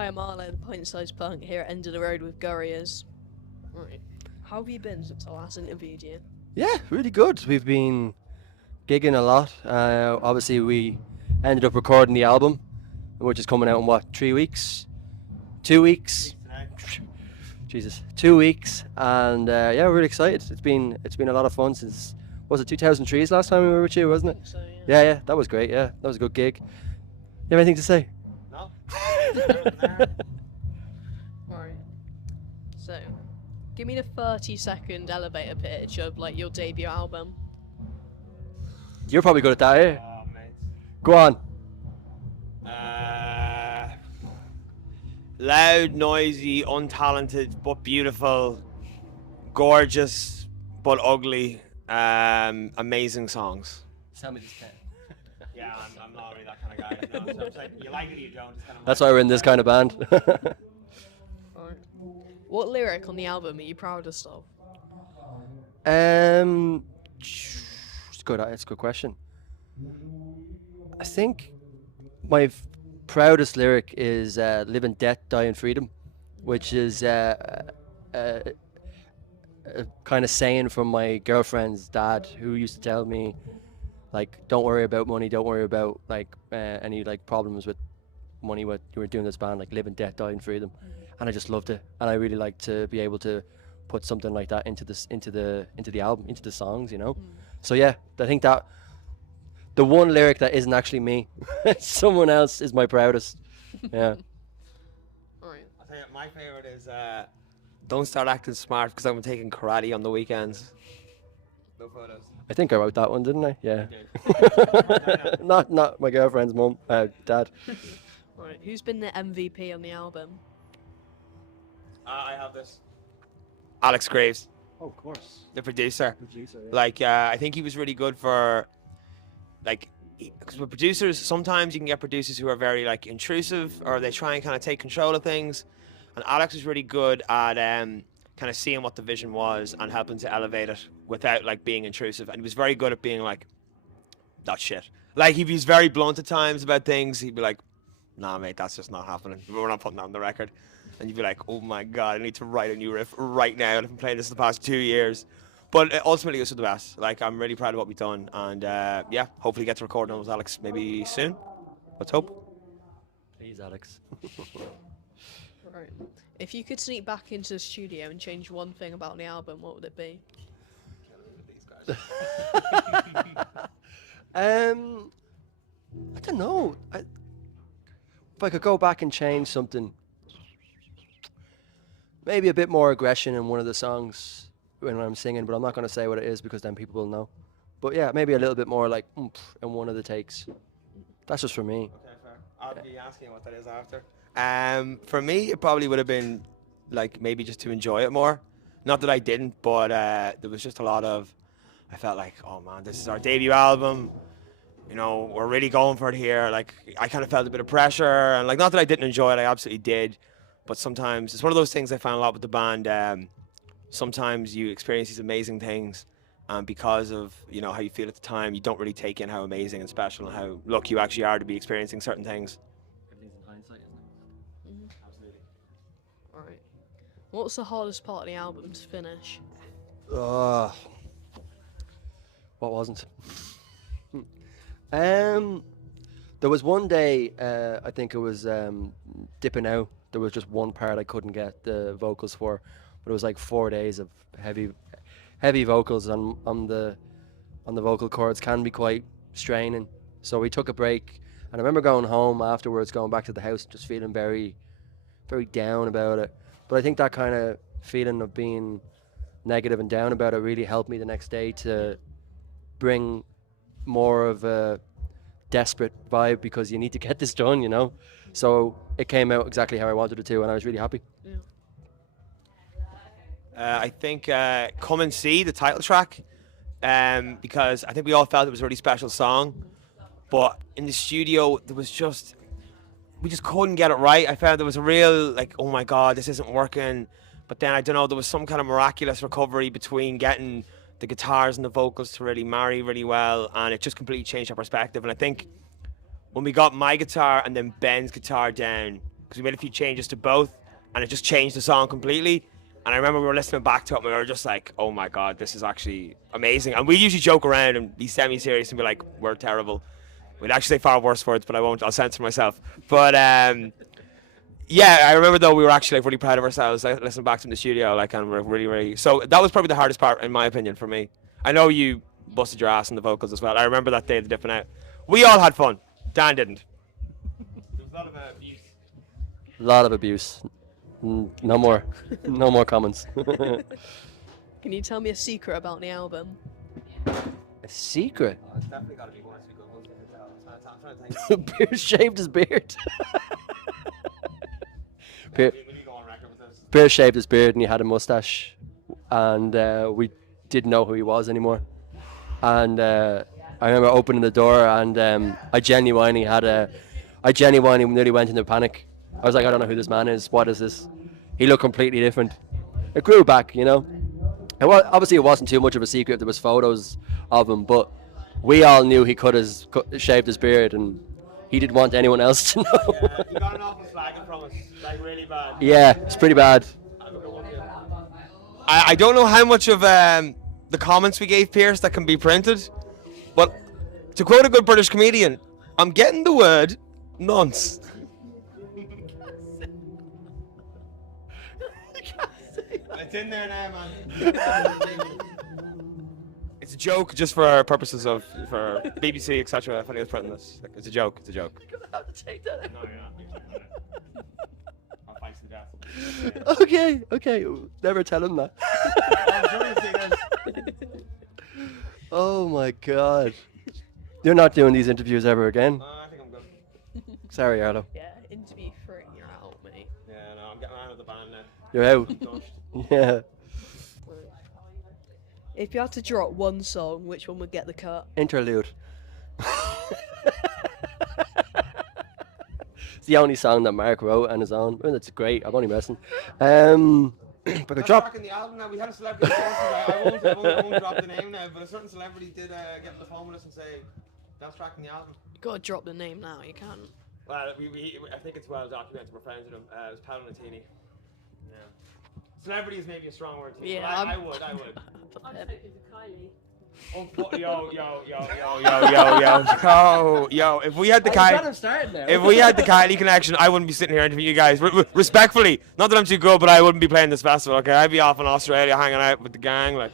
Hi, I'm Arlo, the pint-sized punk here at End of the Road with Gurriers. Right. How have you been since I last interviewed you? Yeah, really good. We've been gigging a lot. Obviously, we ended up recording the album, which is coming out in what, 3 weeks? 2 weeks? Jesus, 2 weeks, and yeah, we're really excited. It's been a lot of fun since, was it 2003 last time we were with you, wasn't it? So, yeah. Yeah, that was great. Yeah, that was a good gig. You have anything to say? No. Right. So, give me the 30-second elevator pitch of like your debut album. You're probably good at that, eh? Oh, mate. Go on. Loud, noisy, untalented, but beautiful, gorgeous, but ugly, amazing songs. Tell me this pen. Yeah, I'm not really that kind of guy. No, so I'm saying, you like it or you don't. It's kind of That's why we're in this kind of band. Right. What lyric on the album are you proudest of? It's good. It's a good question. I think my proudest lyric is "Live in death, die in freedom," which is a kind of saying from my girlfriend's dad, who used to tell me, like, don't worry about money, don't worry about like any like problems with money. What you were doing this band, like, live in death, die in freedom, and I just loved it, and I really like to be able to put something like that into the album, into the songs, you know. So yeah, I think that the one lyric that isn't actually me, someone else, is my proudest. Yeah. Right. I'll tell you, my favorite is don't start acting smart because I'm taking karate on the weekends. No photos. I think I wrote that one, didn't I? Yeah. did. not my girlfriend's mum, dad. Right. Who's been the MVP on the album? I have this. Alex Graves, Oh, of course. the producer. Producer. Like, I think he was really good for, like, because with producers, sometimes you can get producers who are very, like, intrusive, or they try and kind of take control of things. And Alex was really good at kind of seeing what the vision was and helping to elevate it without, like, being intrusive. And he was very good at being like, that's shit. Like, he was very blunt at times about things. He'd be like, nah, mate, that's just not happening. We're not putting that on the record. And you'd be like, oh my God, I need to write a new riff right now. And I've been playing this the past 2 years. But ultimately, it was for the best. Like, I'm really proud of what we've done. And yeah, hopefully get to record on with Alex maybe soon. Let's hope. Please, Alex. Right. If you could sneak back into the studio and change one thing about the album, what would it be? I don't know. If I could go back and change something, maybe a bit more aggression in one of the songs when I'm singing, but I'm not going to say what it is because then people will know. But yeah, maybe a little bit more like oomph in one of the takes. That's just for me. Okay, fair. I'll be asking what that is after. For me, it probably would have been like maybe just to enjoy it more. Not that I didn't, but there was just a lot of, I felt like, oh man, this is our debut album. You know, we're really going for it here. Like, I kind of felt a bit of pressure, and like, not that I didn't enjoy it, I absolutely did. But sometimes it's one of those things I found a lot with the band. Sometimes you experience these amazing things, and because of, you know, how you feel at the time, you don't really take in how amazing and special and how lucky you actually are to be experiencing certain things. Everything's in hindsight, isn't it? Absolutely. Right. What's the hardest part of the album to finish? What wasn't? There was one day, I think it was Dipping Out. There was just one part I couldn't get the vocals for, but it was like 4 days of heavy vocals on the vocal cords can be quite straining. So we took a break, and I remember going home afterwards, going back to the house, just feeling very, very down about it. But I think that kind of feeling of being negative and down about it really helped me the next day to bring more of a desperate vibe, because you need to get this done, you know. So it came out exactly how I wanted it to, and I was really happy. Yeah. I think Come and See, the title track, because I think we all felt it was a really special song, but in the studio we just couldn't get it right. I found there was a real, like, oh my God, this isn't working. But then, I don't know, there was some kind of miraculous recovery between getting the guitars and the vocals to really marry really well, and it just completely changed our perspective. And I think when we got my guitar and then Ben's guitar down, because we made a few changes to both, and it just changed the song completely. And I remember we were listening back to it, and we were just like, oh my god, this is actually amazing. And we usually joke around and be semi-serious and be like, we're terrible. We'd actually say far worse words, but I won't. I'll censor myself. But yeah, I remember though we were actually like really proud of ourselves. I listened back to in the studio, like, and we're really. So that was probably the hardest part, in my opinion, for me. I know you busted your ass on the vocals as well. I remember that day of the dipping out. We all had fun. Dan didn't. There was a lot of abuse. A lot of abuse. No more. No more comments. Can you tell me a secret about the album? A secret? Oh, it's definitely got to be one to go. Pierce shaved his beard. We need to go on record with this. Pierce shaved his beard and he had a mustache, and we didn't know who he was anymore. And I remember opening the door, and I genuinely nearly went into a panic. I was like, I don't know who this man is. What is this? He looked completely different. It grew back, you know. And obviously it wasn't too much of a secret. There was photos of him, but we all knew he shaved his beard, and he didn't want anyone else to know. Yeah, he got an awful flagging from us, like really bad. Yeah, it's pretty bad. I don't know how much of the comments we gave Pierce that can be printed, but to quote a good British comedian, I'm getting the word nonce. It's in there now, man. It's a joke, just for purposes of for BBC, etc. If anyone's printing this, like, it's a joke. It's a joke. You're gonna have to take that out. No, you're not. I'll fight to the death. Okay. Never tell him that. I'm sure you'll see this. Oh my god. You're not doing these interviews ever again. I think I'm good. Sorry, Arlo. Yeah, interview 3, you're out, mate. Yeah, no, I'm getting out of the band now. You're out. Yeah. If you had to drop one song, which one would get the cut? Interlude. It's the only song that Mark wrote on his own. Well, it's great. I'm only messing. But I That's drop. tracking the album now. We had a celebrity. I won't drop the name now, but a certain celebrity did get on the phone with us and say, "That's tracking the album." You gotta drop the name now, you can't. Well, I think it's well documented. We're friends with him. It was Paolo Nutini. Yeah. Celebrity is maybe a strong word to me. Yeah, I would. I'm hoping for Kylie. Oh, yo! If we had the Kylie connection, I wouldn't be sitting here interviewing you guys. Respectfully, not that I'm too good, but I wouldn't be playing this festival. Okay, I'd be off in Australia hanging out with the gang. Like,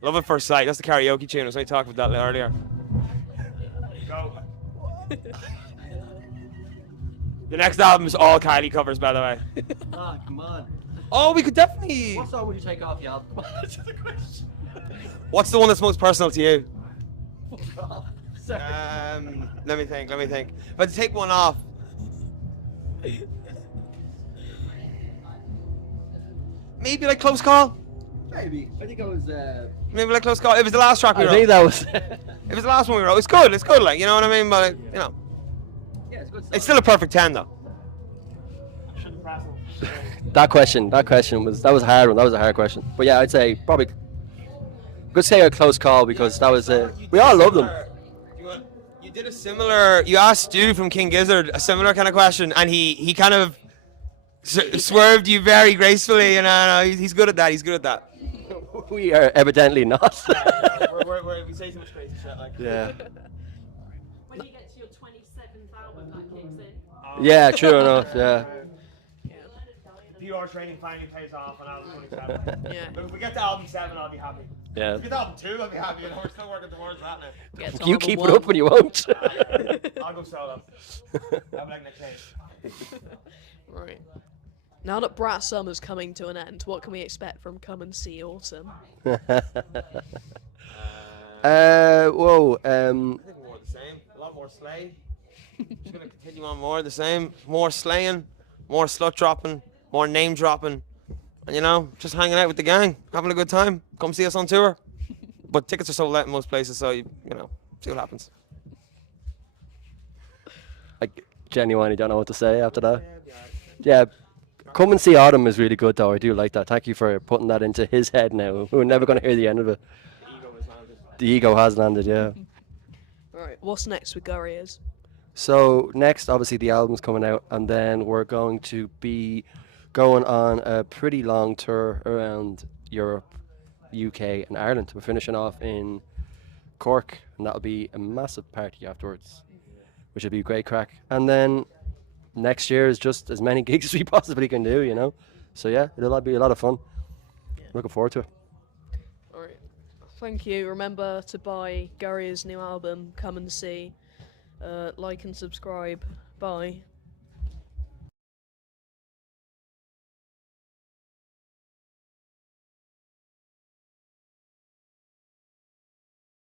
love at first sight. That's the karaoke tune. I was only talking about that earlier. Go. The next album is all Kylie covers, by the way. Ah, come on. Oh, we could definitely. What song would you take off the album? That's the question. What's the one that's most personal to you? Sorry. Let me think. But to take one off. Maybe like Close Call? Maybe. I think it was. Maybe like Close Call. It was the last track we I wrote. think that was. It was the last one we wrote. It's good, like, you know what I mean? But, you know. Yeah, it's good. It's still a perfect 10, though. That question was a hard one. That was a hard question. But yeah, I'd say probably. Could say a Close Call because that was. We all love them. You did a similar. You asked Stu from King Gizzard a similar kind of question, and he kind of swerved you very gracefully. And he's good at that. He's good at that. We are evidently not. We say too much crazy shit. Like. Yeah. When you get to your 27th album, that kicks in. Yeah, true enough. Yeah. PR training finally pays off on album 27. Yeah. But if we get to album 7, I'll be happy. Yeah. If we get to album 2, I'll be happy. We're still working towards that now. Get to You album keep it 1. up and you won't. I'll go solo. I'll be like Nick Cage. Right. Now that Brat Summer's coming to an end, what can we expect from Come and See Autumn? Whoa. I think more the same. A lot more slay. Just gonna continue on more the same. More slaying, more slut dropping, more name dropping, and just hanging out with the gang, having a good time. Come see us on tour. But tickets are sold out in most places, so see what happens. I genuinely don't know what to say after that. Yeah. Come and See Autumn is really good though. I do like that. Thank you for putting that into his head now. We're never going to hear the end of it. The ego has landed, yeah. Right. What's next with Gurriers? So next, obviously, the album's coming out, and then we're going to be going on a pretty long tour around Europe, UK, and Ireland. We're finishing off in Cork, and that'll be a massive party afterwards, which will be great crack. And then next year is just as many gigs as we possibly can do, you know. So yeah, it'll be a lot of fun. Yeah. Looking forward to it. All right. Thank you. Remember to buy Gurriers' new album. Come and see. Like and subscribe. Bye.